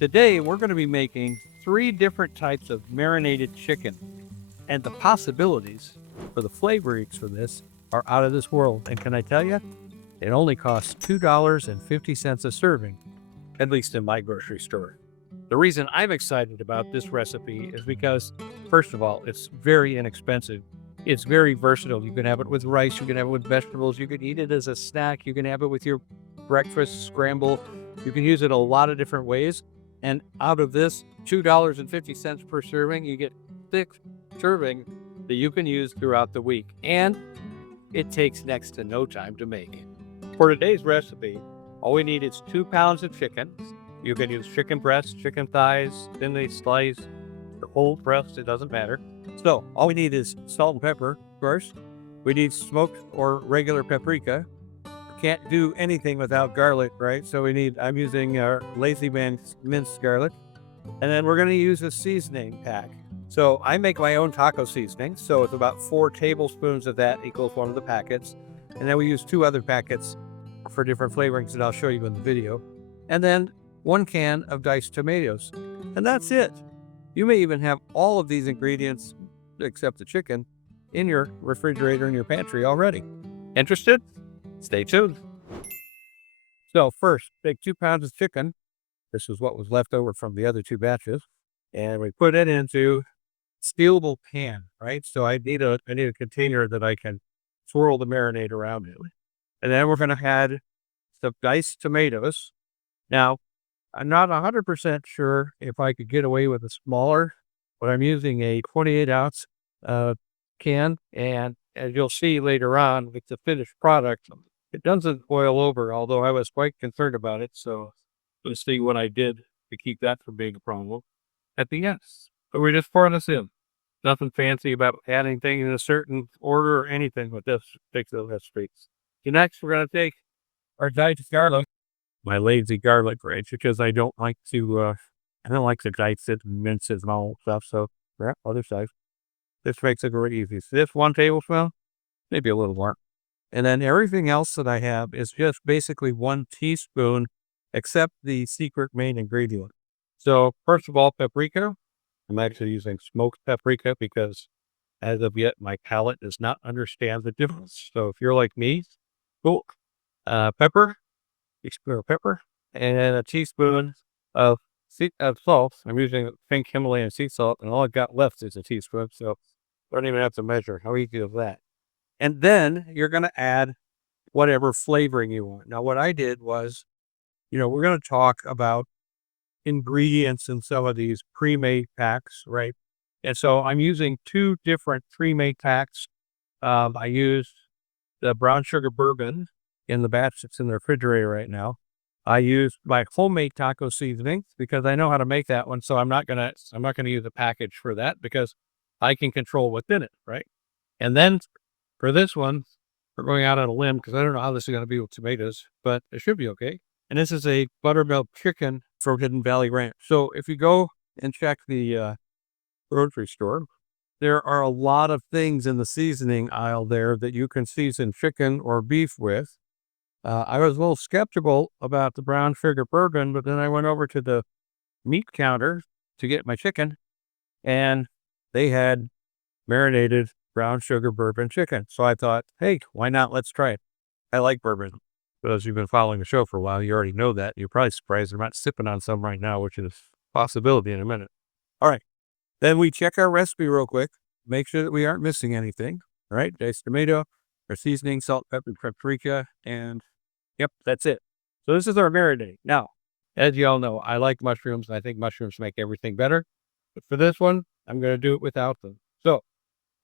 Today, we're going to be making 3 different types of marinated chicken, and the possibilities for the flavorings for this are out of this world. And can I tell you, it only costs $2.50 a serving, at least in my grocery store. The reason I'm excited about this recipe is because, first of all, it's very inexpensive. It's very versatile. You can have it with rice, you can have it with vegetables, you can eat it as a snack, you can have it with your breakfast scramble. You can use it a lot of different ways. And out of this $2.50 per serving, you get 6 serving that you can use throughout the week. And it takes next to no time to make. For today's recipe, all we need is 2 pounds of chicken. You can use chicken breasts, chicken thighs, thinly sliced, the whole breast, it doesn't matter. So all we need is salt and pepper first. We need smoked or regular paprika. Can't do anything without garlic, right? So I'm using our Lazy Man minced garlic. And then we're going to use a seasoning pack. So I make my own taco seasoning. So it's about 4 tablespoons of that equals one of the packets. And then we use 2 other packets for different flavorings that I'll show you in the video. And then 1 can of diced tomatoes. And that's it. You may even have all of these ingredients, except the chicken, in your refrigerator in your pantry already. Interested? Stay tuned. So first, take 2 pounds of chicken. This is what was left over from the other 2 batches. And we put it into sealable pan, right? So I need a container that I can swirl the marinade around in. And then we're going to add some diced tomatoes. Now, I'm not 100% sure if I could get away with a smaller, but I'm using a 28-ounce can. And as you'll see later on with the finished product, it doesn't boil over, although I was quite concerned about it. So let's see what I did to keep that from being a problem at the end. But we're just pouring this in. Nothing fancy about adding things in a certain order or anything with this particular recipe. Next, we're going to take our diced garlic, my lazy garlic, right? Because I don't like to dice it and mince it and all that stuff. So, yeah, other side. This makes it very easy. So this 1 tablespoon, maybe a little more. And then everything else that I have is just basically 1 teaspoon, except the secret main ingredient. So first of all, paprika. I'm actually using smoked paprika because as of yet, my palate does not understand the difference. So if you're like me, cool. Pepper, teaspoon of pepper, and then a teaspoon of salt. I'm using pink Himalayan sea salt, and all I've got left is a teaspoon. So I don't even have to measure. How easy is that? And then you're going to add whatever flavoring you want. Now, what I did was, we're going to talk about ingredients in some of these pre-made packs, right? And so I'm using 2 different pre-made packs. I used the brown sugar bourbon in the batch that's in the refrigerator right now. I used my homemade taco seasoning because I know how to make that one. So I'm not gonna use a package for that because I can control what's in it, right? And then for this one, we're going out on a limb because I don't know how this is going to be with tomatoes, but it should be okay. And this is a buttermilk chicken from Hidden Valley Ranch. So if you go and check the grocery store, there are a lot of things in the seasoning aisle there that you can season chicken or beef with. I was a little skeptical about the brown sugar bourbon, but then I went over to the meat counter to get my chicken, and they had marinated brown sugar bourbon chicken. So I thought, hey, why not? Let's try it. I like bourbon. But as you've been following the show for a while, you already know that. You're probably surprised I'm not sipping on some right now, which is a possibility in a minute. All right. Then we check our recipe real quick, make sure that we aren't missing anything. All right. Diced tomato, our seasoning, salt, pepper, paprika, and yep, that's it. So this is our marinade. Now, as you all know, I like mushrooms, and I think mushrooms make everything better. But for this one, I'm going to do it without them. So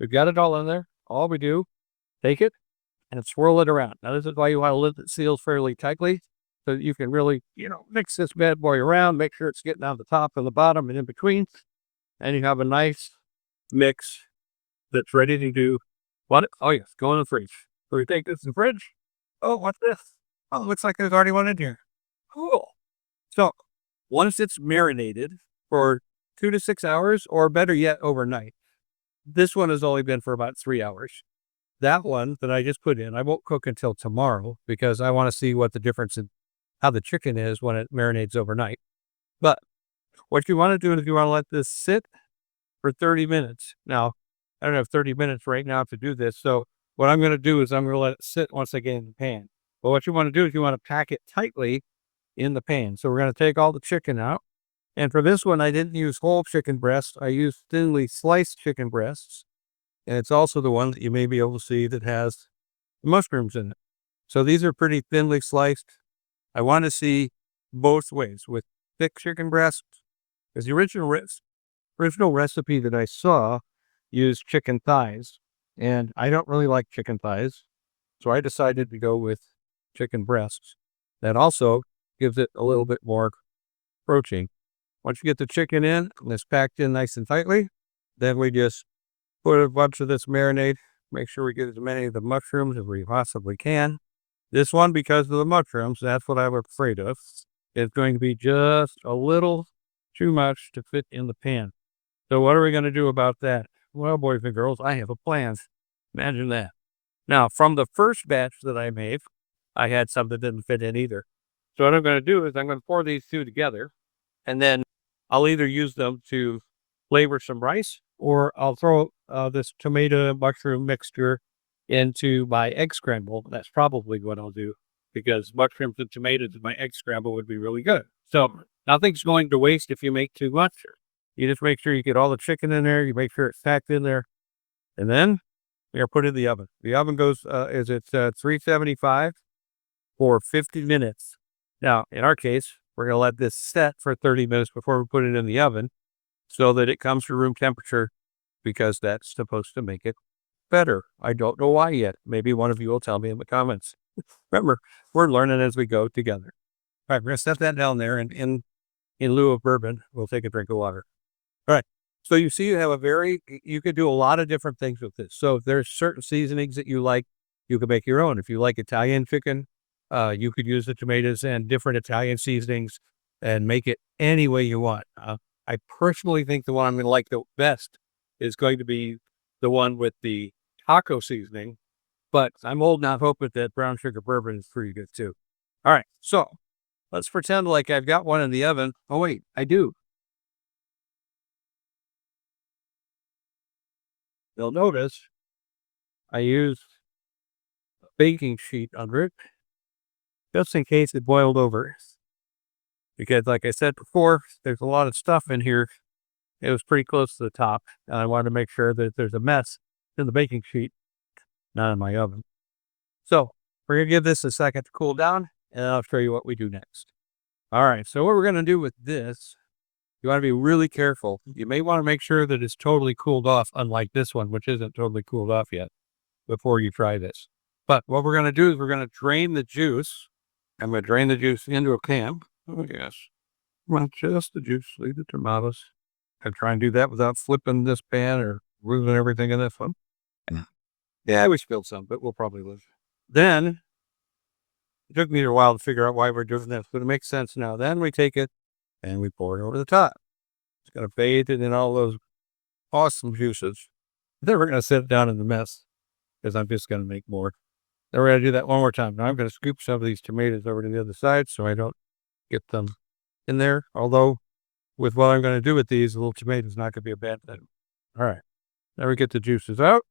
we've got it all in there. All we do, take it and swirl it around. Now, this is why you want to lid that seals fairly tightly so that you can really, mix this bad boy around, make sure it's getting on the top and the bottom and in between. And you have a nice mix that's ready to do what? Oh, yes, go in the fridge. So we take this in the fridge. Oh, what's this? Oh, looks like there's already one in here. Cool. So once it's marinated for 2 to 6 hours, or better yet, overnight, this one has only been for about 3 hours. That one that I just put in, I won't cook until tomorrow because I want to see what the difference in how the chicken is when it marinates overnight. But What you want to do is you want to let this sit for 30 minutes. Now, I don't have 30 minutes right now to do this. So what I'm going to do is I'm going to let it sit once I get in the pan. But what you want to do is you want to pack it tightly in the pan. So we're going to take all the chicken out. And for this one, I didn't use whole chicken breasts. I used thinly sliced chicken breasts. And it's also the one that you may be able to see that has mushrooms in it. So these are pretty thinly sliced. I want to see both ways with thick chicken breasts. Because the original recipe that I saw used chicken thighs. And I don't really like chicken thighs. So I decided to go with chicken breasts. That also gives it a little bit more protein. Once you get the chicken in and it's packed in nice and tightly, then we just put a bunch of this marinade. Make sure we get as many of the mushrooms as we possibly can. This one, because of the mushrooms, that's what I'm afraid of. It's going to be just a little too much to fit in the pan. So what are we going to do about that? Well, boys and girls, I have a plan. Imagine that. Now, from the first batch that I made, I had some that didn't fit in either. So what I'm going to do is I'm going to pour these two together, and then I'll either use them to flavor some rice, or I'll throw this tomato mushroom mixture into my egg scramble. That's probably what I'll do, because mushrooms and tomatoes in my egg scramble would be really good. So nothing's going to waste if you make too much. You just make sure you get all the chicken in there. You make sure it's packed in there, and then you're put in the oven. The oven goes is at 375 for 50 minutes. Now, in our case, we're going to let this set for 30 minutes before we put it in the oven so that it comes to room temperature, because that's supposed to make it better. I don't know why yet. Maybe one of you will tell me in the comments. Remember, we're learning as we go together. All right, we're going to set that down there, and in lieu of bourbon, we'll take a drink of water. All right. So you see, you have you could do a lot of different things with this. So if there's certain seasonings that you like, you can make your own. If you like Italian chicken, you could use the tomatoes and different Italian seasonings and make it any way you want. I personally think the one I'm going to like the best is going to be the one with the taco seasoning, but I'm holding out hope that brown sugar bourbon is pretty good too. All right. So let's pretend like I've got one in the oven. Oh, wait, I do. You'll notice I used a baking sheet under it just in case it boiled over. Because, like I said before, there's a lot of stuff in here. It was pretty close to the top, and I wanted to make sure that there's a mess in the baking sheet, not in my oven. So we're going to give this a second to cool down, and I'll show you what we do next. All right, so what we're going to do with this, you want to be really careful. You may want to make sure that it's totally cooled off, unlike this one, which isn't totally cooled off yet, before you try this. But what we're going to do is we're going to drain the juice. I'm going to drain the juice into a can. Oh, yes. Well, just the juice, leave the tomatoes. I try and do that without flipping this pan or ruining everything in this one. Yeah, we spilled some, but we'll probably live. Then, it took me a while to figure out why we're doing this, but it makes sense now. Then we take it and we pour it over the top. It's going to bathe it in all those awesome juices. Then we're going to set it down in the mess, because I'm just going to make more. Then we're going to do that one more time. Now I'm going to scoop some of these tomatoes over to the other side so I don't get them in there. Although, with what I'm going to do with these, a little tomato is not going to be a bad thing. All right. Now we get the juices out.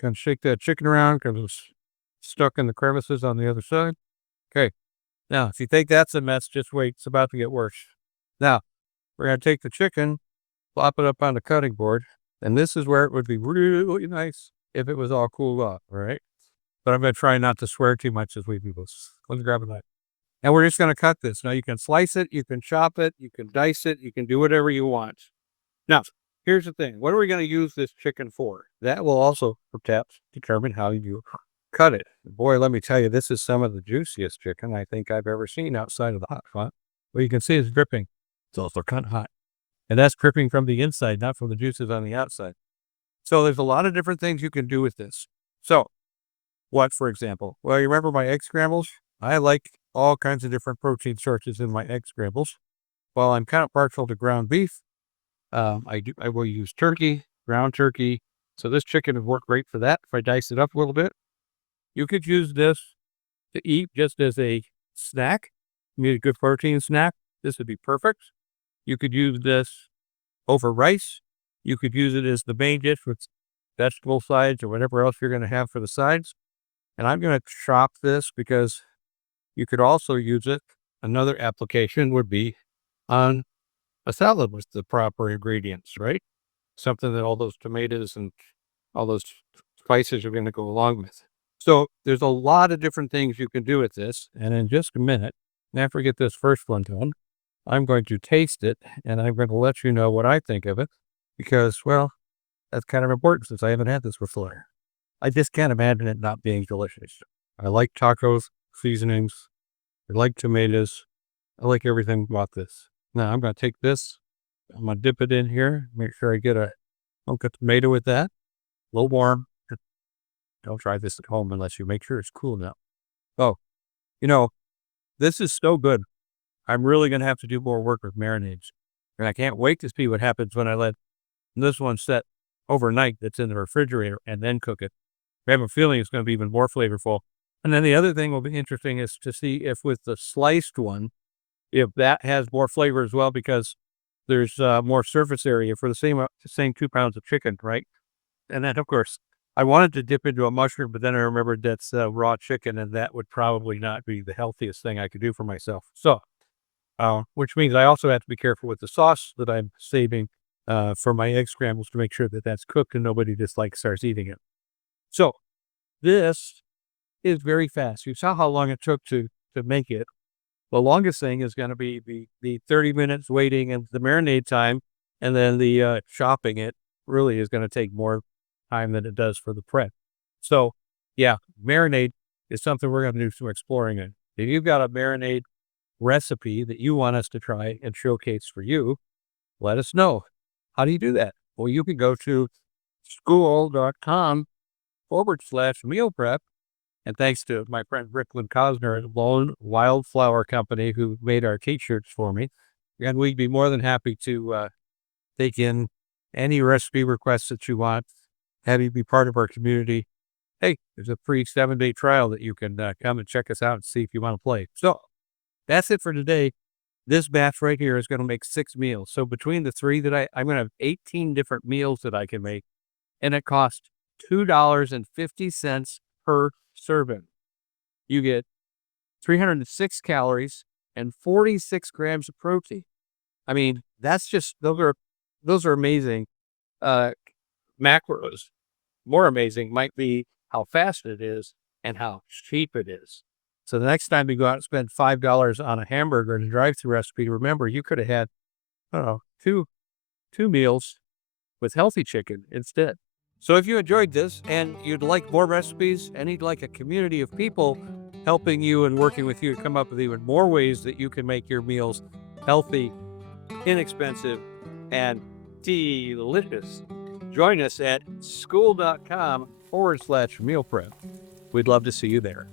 Kind of shake that chicken around because it's stuck in the crevices on the other side. Okay. Now, if you think that's a mess, just wait. It's about to get worse. Now, we're going to take the chicken, plop it up on the cutting board, and this is where it would be really nice if it was all cooled off, all right? But I'm going to try not to swear too much as we do this. Let's grab a knife. And we're just going to cut this. Now, you can slice it, you can chop it, you can dice it, you can do whatever you want. Now, here's the thing. What are we going to use this chicken for? That will also, perhaps, determine how you cut it. Boy, let me tell you, this is some of the juiciest chicken I think I've ever seen outside of the hot pot. Well, you can see it's dripping. It's also kind of hot. And that's dripping from the inside, not from the juices on the outside. So there's a lot of different things you can do with this. So, what, for example? Well, you remember my egg scrambles? I like all kinds of different protein sources in my egg scrambles. While I'm kind of partial to ground beef, I will use turkey, ground turkey. So this chicken would work great for that if I dice it up a little bit. You could use this to eat just as a snack. You need a good protein snack. This would be perfect. You could use this over rice. You could use it as the main dish with vegetable sides or whatever else you're going to have for the sides. And I'm going to chop this because you could also use it. Another application would be on a salad with the proper ingredients, right? Something that all those tomatoes and all those spices are going to go along with. So there's a lot of different things you can do with this. And in just a minute, after we get this first one done, I'm going to taste it and I'm going to let you know what I think of it because, well, that's kind of important since I haven't had this before. I just can't imagine it not being delicious. I like tacos, seasonings. I like tomatoes. I like everything about this. Now I'm going to take this. I'm going to dip it in here. Make sure I get a hunk of tomato with that. A little warm. Don't try this at home unless you make sure it's cool now. Oh, you know, this is so good. I'm really going to have to do more work with marinades. And I can't wait to see what happens when I let this one set overnight that's in the refrigerator and then cook it. I have a feeling it's going to be even more flavorful. And then the other thing will be interesting is to see if with the sliced one, if that has more flavor as well, because there's more surface area for the same 2 pounds of chicken, right? And then, of course, I wanted to dip into a mushroom, but then I remembered that's raw chicken, and that would probably not be the healthiest thing I could do for myself. So, which means I also have to be careful with the sauce that I'm saving for my egg scrambles to make sure that that's cooked and nobody just like starts eating it. So this is very fast. You saw how long it took to make it. The longest thing is going to be the 30 minutes waiting and the marinade time, and then the chopping it really is going to take more time than it does for the prep. So, yeah, marinade is something we're going to do some exploring in. If you've got a marinade recipe that you want us to try and showcase for you, let us know. How do you do that? Well, you can go to school.com/meal prep. And thanks to my friend Ricklin Cosner at Lone Wildflower Company, who made our t-shirts for me. And we'd be more than happy to take in any recipe requests that you want, have you be part of our community. Hey, there's a free 7-day trial that you can come and check us out and see if you want to play. So that's it for today. This batch right here is going to make 6 meals. So between the three that I'm going to have 18 different meals that I can make, and it costs $2.50 per serving. You get 306 calories and 46 grams of protein. I mean, that's just those are amazing macros. More amazing might be how fast it is and how cheap it is. So the next time you go out and spend $5 on a hamburger in a drive-through recipe, remember you could have had, I don't know, two meals with healthy chicken instead. So if you enjoyed this and you'd like more recipes and you'd like a community of people helping you and working with you to come up with even more ways that you can make your meals healthy, inexpensive, and delicious, join us at school.com/meal prep. We'd love to see you there.